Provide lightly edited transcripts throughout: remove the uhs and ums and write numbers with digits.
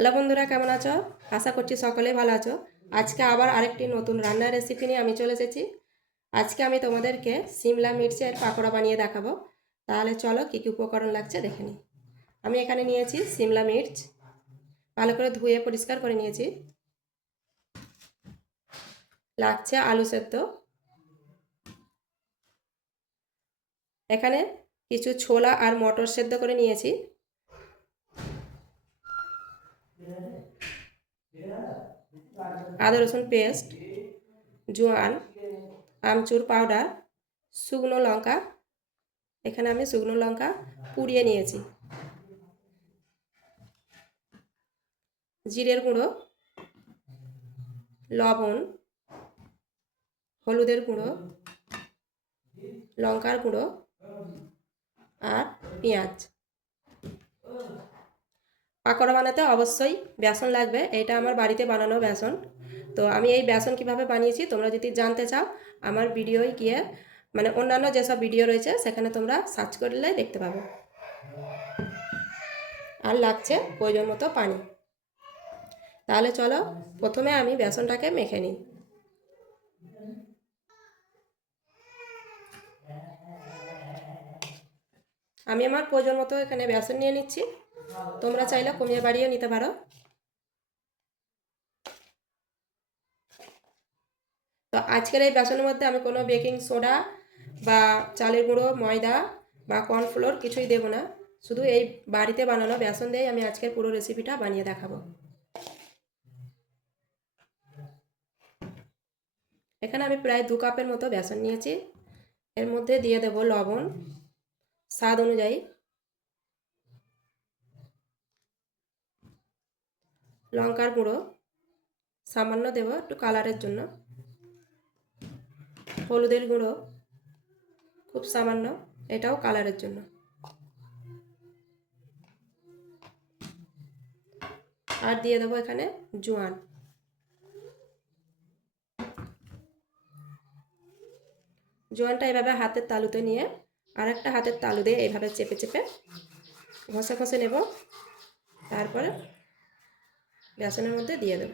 Hello বন্ধুরা, কেমন আছো? আশা করছি সকলেই ভালো আছো। আজকে আবার আরেকটি নতুন রান্নার রেসিপি নিয়ে আমি চলে এসেছি। আজকে আমি তোমাদেরকে সিমলা মির্চের পাকোড়া বানিয়ে দেখাবো। তাহলে চলো কী কী উপকরণ লাগছে দেখে নিই। আমি এখানে নিয়েছি সিমলা মির্চ, ভালো করে ধুয়ে পরিষ্কার করে নিয়েছি। লাগছে আলু সেদ্ধ, এখানে কিছু ছোলা আর মটর সেদ্ধ করে নিয়েছি। আদা রসুন পেস্ট, জোয়ান, আমচুর পাউডার, শুকনো লঙ্কা, এখানে আমি শুকনো লঙ্কা পুড়িয়ে নিয়েছি, জিরের গুঁড়ো, লবণ, হলুদের গুঁড়ো, লঙ্কার গুঁড়ো আর পেঁয়াজ। পাকোড়া বানাতে অবশ্যই বেসন লাগবে, এটা আমার বাড়িতে বানানো বেসন। তো আমি এই বেসন কিভাবে বানিয়েছি তোমরা যদি জানতে চাও আমার ভিডিওয় গিয়ে অন্যান্য যেসব ভিডিও রয়েছে সেখানে তোমরা সার্চ করলে দেখতে পাবে। আর লাগছে প্রয়োজন মতো পানি। তাহলে চলো প্রথমে আমি বেসনটাকে মেখে নিই। আমি আমার প্রয়োজন মতো এখানে বেসন নিয়ে নিচ্ছি, তোমরা চাইলে কমিয়ে বাড়িয়ে নিতে পারো। তো আজকের এই বেসনের মধ্যে আমি কোনো বেকিং সোডা বা চালের গুঁড়ো, ময়দা বা কর্নফ্লোর কিছুই দেব না, শুধু এই বাড়িতে বানানো বেসন দিয়েই আমি আজকের পুরো রেসিপিটা বানিয়ে দেখাবো। এখানে আমি প্রায় 2 কাপের মতো বেসন নিয়েছি, এর মধ্যে দিয়ে দেব লবণ স্বাদ অনুযায়ী, লঙ্কার গুঁড়ো সামান্য দেব একটু কালারের জন্য, হলুদের গুঁড়ো খুব সামান্য, এটাও কালারের জন্য, আর দিয়ে দেবো এখানে জোয়ান। জোয়ানটা এভাবে হাতের তালুতে নিয়ে আর একটা হাতের তালু দিয়ে এইভাবে চেপে চেপে ঘষে ঘষে নেব, তারপরে বেসনের মধ্যে দিয়ে দেব।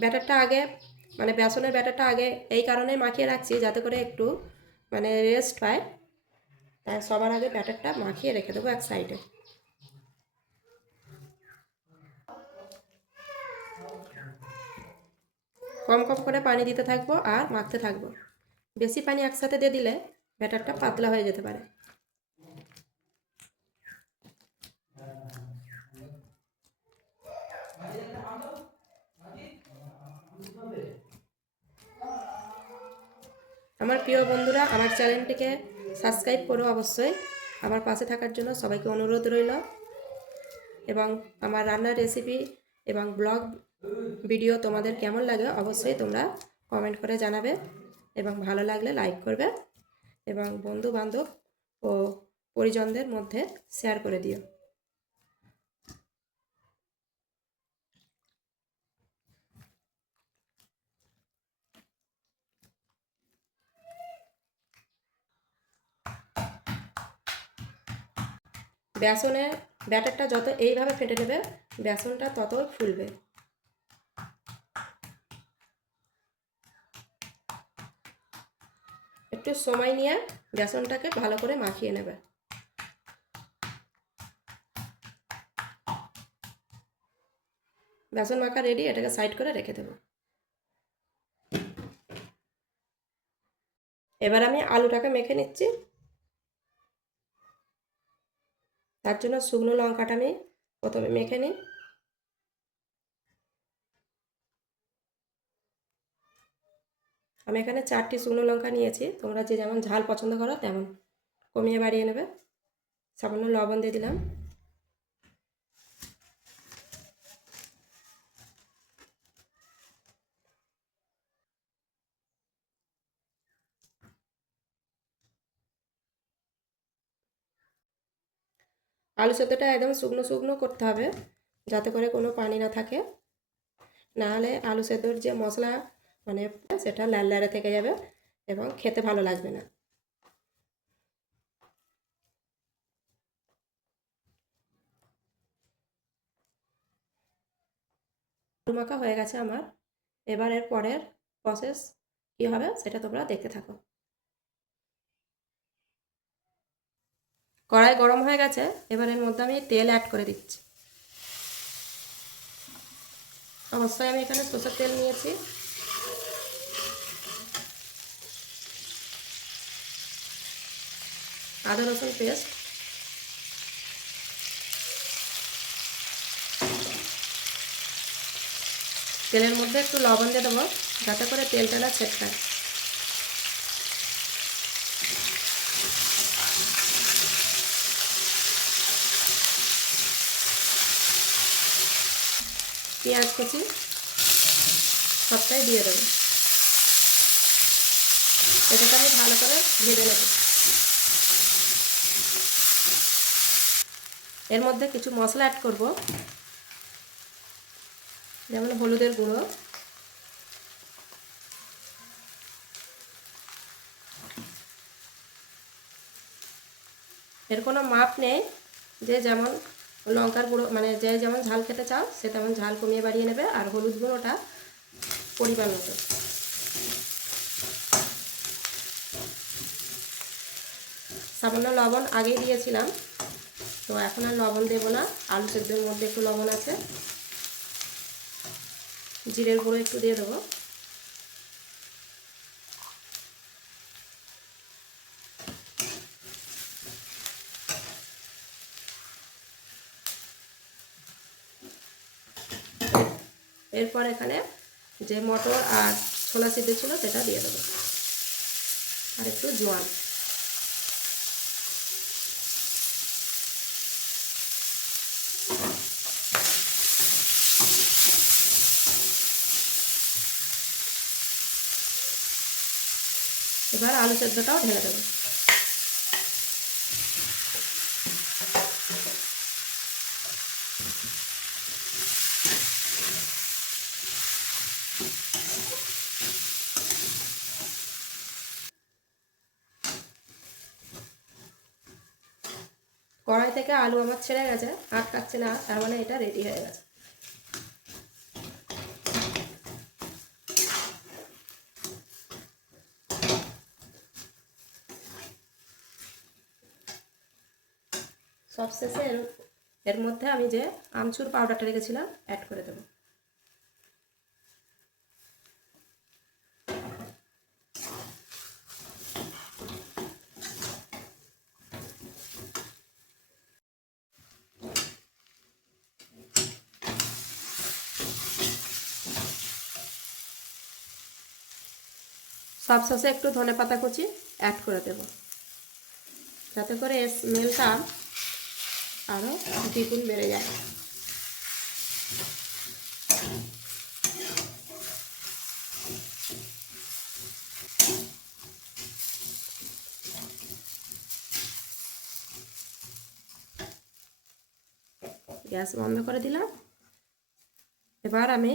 ব্যাটারটা আগে বেসনের ব্যাটারটা আগে এই কারণে মাখিয়ে রাখছি যাতে করে একটু রেস্ট পায়, তাই সবার আগে ব্যাটারটা মাখিয়ে রেখে দেবো এক সাইডে। কম কম করে পানি দিতে থাকবো আর মাখতে থাকবো, বেশি পানি একসাথে দিয়ে দিলে ব্যাটারটা পাতলা হয়ে যেতে পারে। আমার প্রিয় বন্ধুরা, আমার চ্যানেলটিকে সাবস্ক্রাইব করো অবশ্যই, আমার পাশে থাকার জন্য সবাইকে অনুরোধ রইল। এবং আমার রান্নার রেসিপি এবং ব্লগ ভিডিও তোমাদের কেমন লাগে অবশ্যই তোমরা কমেন্ট করে জানাবে, এবং ভালো লাগলে লাইক করবে এবং বন্ধু বান্ধব ও পরিজনদের মধ্যে শেয়ার করে দিও। বেসনের ব্যাটারটা যত এইভাবে ফেটে নেবে বেসনটা ততই ফুলবে। একটু সময় নিয়ে বেসনটাকে ভালো করে মাখিয়ে নেবে। বেসন মাখা রেডি, এটাকে সাইড করে রেখে দেবো। এবার আমি আলুটাকে মেখে নিচ্ছি, তার জন্য শুকনো লঙ্কাটা আমি প্রথমে মেখে নিই। আমি এখানে 4টি শুকনো লঙ্কা নিয়েছি, তোমরা যে যেমন ঝাল পছন্দ করো তেমন কমিয়ে বাড়িয়ে নেবে। সামান্য লবণ দিয়ে দিলাম। আলু সেদ্ধটা একদম শুকনো শুকনো করতে হবে যাতে করে কোনো পানি না থাকে। নাহলে আলু সেদ্ধর যে মশলা মানে সেটা লাল লালে থেকে যাবে এবং খেতে ভালো লাগবে না। আলু মাখা হয়ে গেছে আমার। এবার এর পরের প্রসেস কী হবে সেটা তোমরা দেখতে থাকো। কড়াই গরম হয়ে গেছে, এবার এর মধ্যে আমি তেল অ্যাড করে দিচ্ছি। অবশ্যই আমি এখানে সরষের তেল নিয়েছি। আদা রসুন পেস্ট, তেলের মধ্যে একটু লবণ দিয়ে দেবো যাতে করে তেলটা না ছেটকায়। পেঁয়াজ কুচি সবটাই দিয়ে দেবো। এটাকে আমি ভালো করে ভেজে নেব। এর মধ্যে কিছু মশলা অ্যাড করব, যেমন হলুদের গুঁড়ো, এর কোনো মাপ নেই, যে যেমন লঙ্কার গুঁড়ো মানে যে যেমন ঝাল খেতে চাও সে তেমন ঝাল কমিয়ে বাড়িয়ে নেবে। আর হলুদ গুঁড়োটা পরিমাণ মতো। সামান্য লবণ আগেই দিয়েছিলাম, তো এখন আর লবণ দেবো না, আলু সেদ্ধের মধ্যে একটু লবণ আছে। জিরের গুঁড়ো একটু দিয়ে দেবো। এরপর এখানে যে মটর আর ছোলা সিদ্ধ ছিল সেটা দিয়ে দেবো, আর একটু জোয়ান। এবার আলু সেদ্ধটাও ঢেলে দেবো। কড়াই থেকে আলু আমার ছেড়ে গেছে, আটকাচ্ছে না, তার মানে এটা রেডি হয়ে গেছে। সবশেষে এর মধ্যে আমি যে আমচুর পাউডারটা রেখেছিলাম অ্যাড করে দেবো। সবশেষে একটু ধনেপাতা কুচি অ্যাড করে দেব, যাতে করে এর স্মেলটা আরও দ্বিগুণ বেড়ে যায়। গ্যাস বন্ধ করে দিলাম। এবার আমি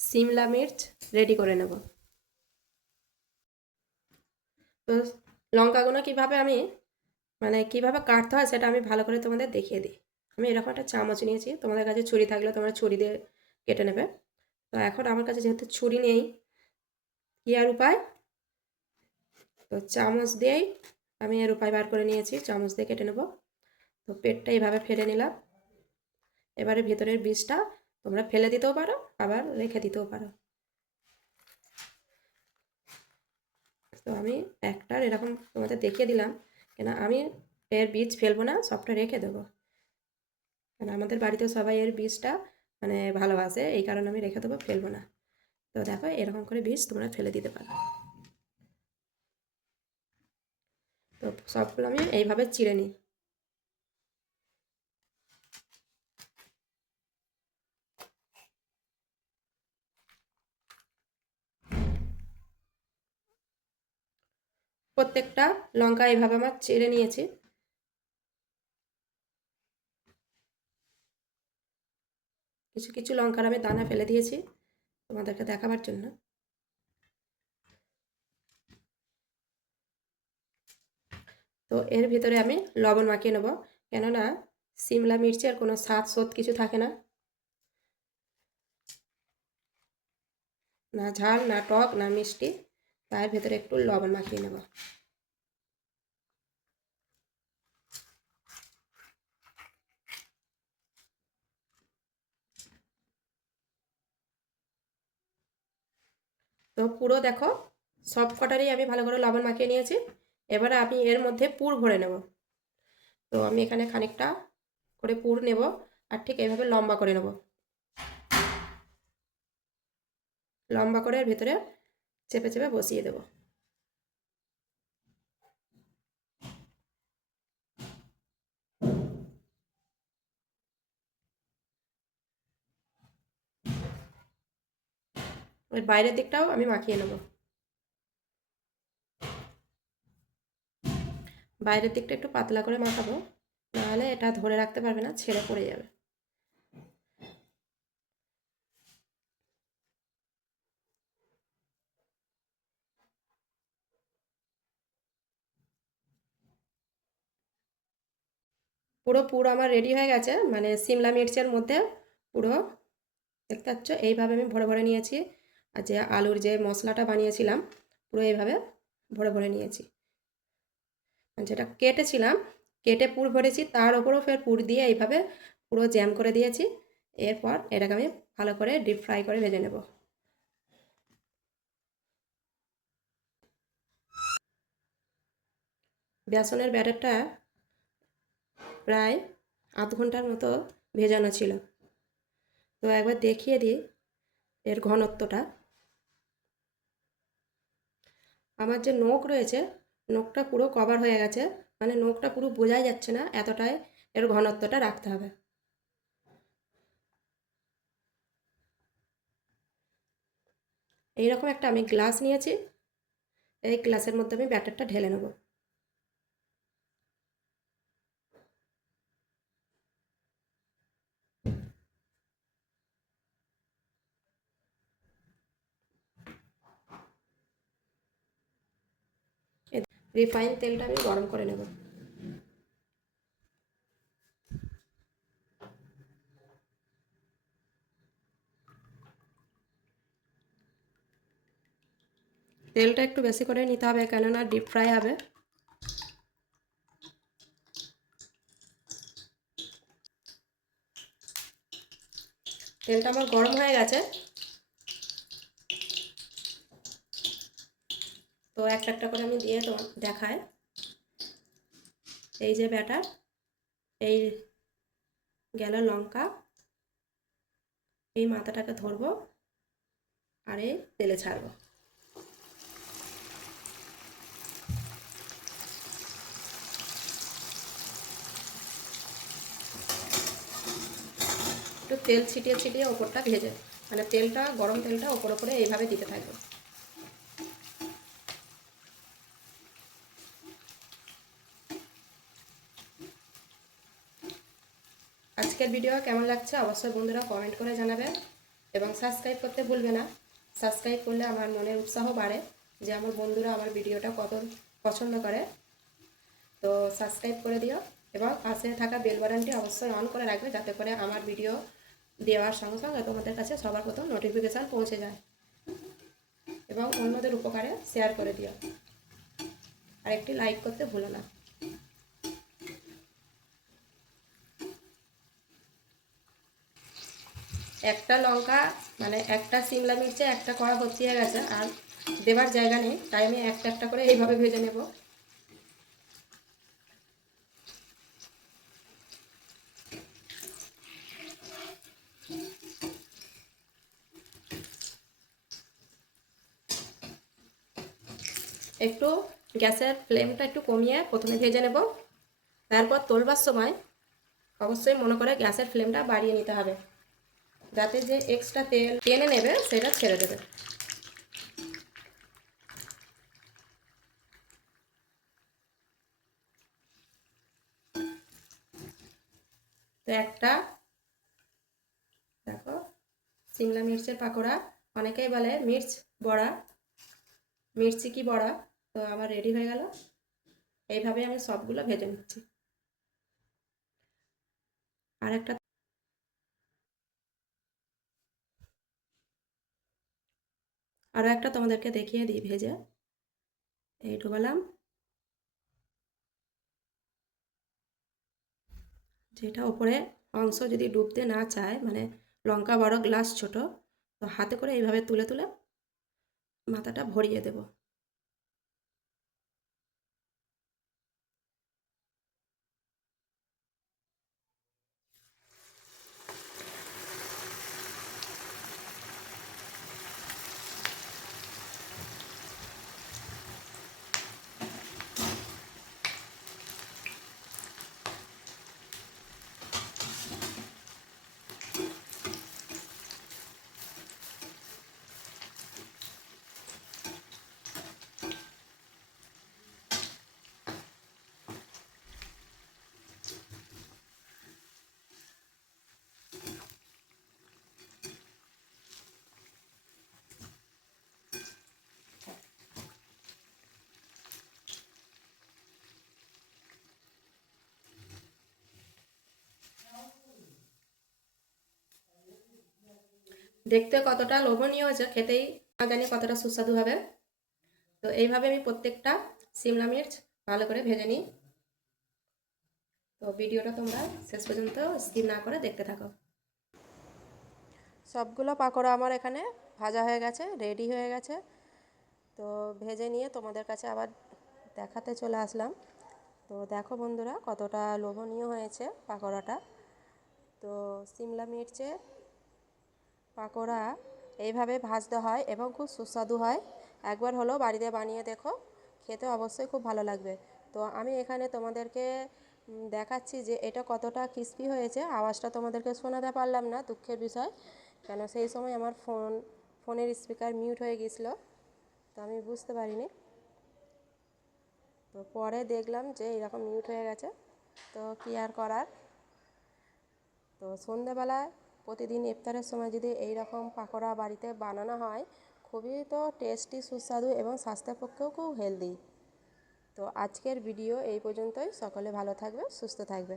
সিমলা মির্চ রেডি করে নেব। তো লঙ্কাগুলো কীভাবে আমি কীভাবে কাটতে হয় সেটা আমি ভালো করে তোমাদের দেখিয়ে দিই। আমি এরকম একটা চামচ নিয়েছি, তোমাদের কাছে ছুরি থাকলে তোমরা ছুরি দিয়ে কেটে নেবে। তো এখন আমার কাছে যেহেতু ছুরি নেই, কী আর উপায়, তো চামচ দিয়েই আমি এর উপায় বার করে নিয়েছি, চামচ দিয়ে কেটে নেব। তো পেটটা এইভাবে ফেলে নিলাম। এবারে ভেতরের বীজটা তোমরা ফেলে দিতেও পারো, আবার রেখে দিতেও পারো। তো আমি একটার এরকম তোমাদের দেখিয়ে দিলাম, কেন আমি এর বীজ ফেলবো না, সবটা রেখে দেবো। কারণ আমাদের বাড়িতেও সবাই এর বীজটা ভালোবাসে, এই কারণে আমি রেখে দেবো, ফেলবো না। তো দেখো এরকম করে বীজ তোমরা ফেলে দিতে পারো। তো সবগুলো আমি এইভাবে চিড়ে নিই। প্রত্যেকটা লঙ্কা এইভাবে আমার চিড়ে নিয়েছি। কিছু কিছু লঙ্কার আমি দানা ফেলে দিয়েছি তোমাদেরকে দেখাবার জন্য। তো এর ভিতরে আমি লবণ মাখিয়ে নেব, কেননা সিমলা মির্চের কোনো স্বাদ শোধ কিছু থাকে না, না ঝাল না টক না মিষ্টি। তার ভেতরে একটু লবণ মাখিয়ে নেব। তো পুরো দেখো সব কটারই আমি ভালো করে লবণ মাখিয়ে নিয়েছি। এবারে আমি এর মধ্যে পুর ভরে নেব। তো আমি এখানে খানিকটা করে পুর নেব আর ঠিক এইভাবে লম্বা করে নেব। লম্বা করে এর ভিতরে চেপে চেপে বসিয়ে দেব। ওই বাইরের দিকটাও আমি মাখিয়ে নেব। বাইরের দিকটা একটু পাতলা করে মাখাবো, নাহলে এটা ধরে রাখতে পারবে না, ছেড়ে পড়ে যাবে। পুরো পুরো আমার রেডি হয়ে গেছে, মানে সিমলা মির্চের মধ্যে পুরো দেখতে পাচ্ছ এইভাবে আমি ভরে ভরে নিয়েছি। আর যে আলুর যে মশলাটা বানিয়েছিলাম পুরো এইভাবে ভরে ভরে নিয়েছি। যেটা কেটেছিলাম, কেটে পুর ভরেছি, তার ওপরও ফের পুর দিয়ে এইভাবে পুরো জ্যাম করে দিয়েছি। এরপর এটাকে আমি ভালো করে ডিপ ফ্রাই করে ভেজে নেব। বেসনের ব্যাটারটা প্রায় আধ ঘন্টার মতো ভেজানো ছিল। তো একবার দেখিয়ে দিই এর ঘনত্বটা। আমার যে নোক রয়েছে, নোকটা পুরো কভার হয়ে গেছে, মানে নোকটা পুরো বোঝাই যাচ্ছে না, এতটাই এর ঘনত্বটা রাখতে হবে। এইরকম একটা আমি গ্লাস নিয়েছি, এই গ্লাসের মধ্যে আমি ব্যাটারটা ঢেলে নেব। রিফাইন তেলটা আমি গরম করে নেব। তেলটা একটু বেশি করে নিতে হবে, কেননা ডিপ ফ্রাই হবে। তেলটা আমার গরম হয়ে গেছে। তো একটা একটা করে আমি দিয়ে তো দেখায়। এই যে ব্যাটার, এই গেল লঙ্কা, এই মাথাটাকে ধরবো আর এই তেলে ছাড়বো। একটু তেল ছিটিয়ে ছিটিয়ে ওপরটা ভেজে, মানে তেলটা গরম তেলটা ওপর ওপরে এইভাবে দিতে থাকবো। আজকের ভিডিও কেমন লাগছে অবশ্যই বন্ধুরা কমেন্ট করে জানাবে, এবং সাবস্ক্রাইব করতে ভুলবে না। সাবস্ক্রাইব করলে আমার মনের উৎসাহ বাড়ে যে আমার বন্ধুরা আমার ভিডিওটা কত পছন্দ করে। তো সাবস্ক্রাইব করে দিও এবং পাশে থাকা বেল বাটনটি অবশ্যই অন করে রাখবে, যাতে করে আমার ভিডিও দেওয়ার সঙ্গে সঙ্গে তোমাদের কাছে সবার প্রথম নোটিফিকেশান পৌঁছে যায়, এবং অন্যদের উপকারে শেয়ার করে দিও, আর একটি লাইক করতে ভুলো না। একটা লঙ্কা মানে একটা সিমলা মির্চে একটা কড়া ভর্তি হয়ে গেছে, আর দেবার জায়গা নেই, তাই আমি একটা একটা করে এইভাবে ভেজে নেব। একটু গ্যাসের ফ্লেমটা একটু কমিয়ে প্রথমে ভেজে নেব, তারপর তোলবার সময় অবশ্যই মনে করে গ্যাসের ফ্লেমটা বাড়িয়ে নিতে হবে, যাতে যে এক্সট্রা তেল টেনে নেবে সেটা ছেড়ে দেবে। তো একটা দেখো সিমলা মির্চের পাকোড়া, অনেকেই বলে মির্চ বড়া, মির্চি কি বড়া। তো আমার রেডি হয়ে গেল। এইভাবে আমি সবগুলো ভেজে নিচ্ছি। আর একটা আরও একটা তোমাদেরকে দেখিয়ে দিই ভেজে। এই ঢোকালাম, যেটা ওপরে অংশ যদি ডুবতে না চায়, মানে লঙ্কা বড় গ্লাস ছোট, তো হাতে করে এইভাবে তুলে তুলে মাথাটা ভরিয়ে দেব। দেখতে কতটা লোভনীয় হয়েছে, খেতেই না জানি কতটা সুস্বাদু হবে। তো এইভাবে আমি প্রত্যেকটা সিমলা মির্চ ভালো করে ভেজে নিই। তো ভিডিওটা তোমরা শেষ পর্যন্ত স্কিপ না করে দেখতে থাকো। সবগুলো পাকোড়া আমার এখানে ভাজা হয়ে গেছে, রেডি হয়ে গেছে। তো ভেজে নিয়ে তোমাদের কাছে আবার দেখাতে চলে আসলাম। তো দেখো বন্ধুরা, কতটা লোভনীয় হয়েছে পাকোড়াটা। তো সিমলা মির্চের পাকোড়া এইভাবে ভাজতে হয় এবং খুব সুস্বাদু হয়। একবার হলেও বাড়িতে বানিয়ে দেখো, খেতে অবশ্যই খুব ভালো লাগবে। তো আমি এখানে তোমাদেরকে দেখাচ্ছি যে এটা কতটা ক্রিস্পি হয়েছে। আওয়াজটা তোমাদেরকে শোনাতে পারলাম না, দুঃখের বিষয়, কেন সেই সময় আমার ফোনের স্পিকার মিউট হয়ে গিয়েছিলো, তো আমি বুঝতে পারিনি। তো পরে দেখলাম যে এরকম মিউট হয়ে গেছে, তো কী আর করার। তো সন্ধেবেলায় প্রতিদিন ইফতারের সময় যদি এই রকম পাকোড়া বাড়িতে বানানো হয়, খুবই তো টেস্টি, সুস্বাদু এবং স্বাস্থ্যের পক্ষেও খুব হেলদি। তো আজকের ভিডিও এই পর্যন্তই। সকলে ভালো থাকবে, সুস্থ থাকবে।